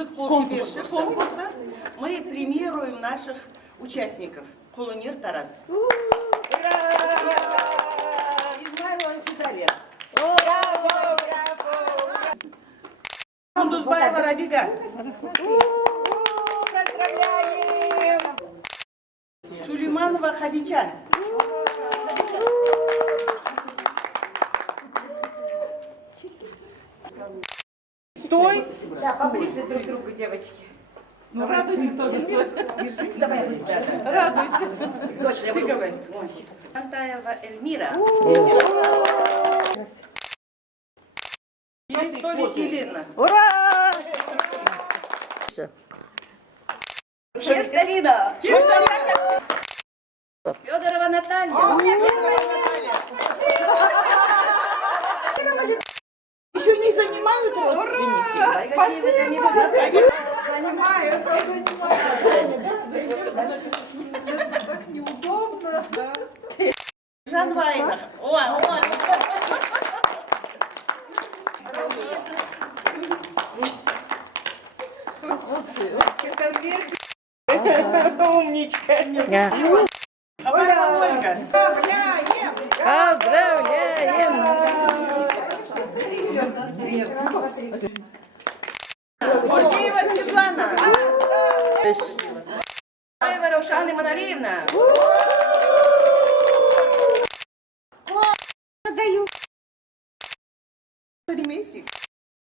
үздік қолшеберші конкурса мы премируем наших участников. Кулунир Тарас. Измайлова Фидалия. Кундузбаева Рабига. Поздравляем! Сулейманова Хадича. Стой! Да, поближе друг к другу, девочки. Ну радуйся тоже, стой. Давай, радуйся. Точно, Ты говори. Антаева Эльмира. Совесть Елена. Ура! Кесталина. Федорова Наталья. Еще не занимают родственники? Спасибо. Занимают, Честно, так неудобно. Жан Вайнах. Ой, ой. Умничка. Хабарова Ольга. Поздравляем! Гордеева Светлана. Аева Раушана Иманалиевна. Даю. Ремесик.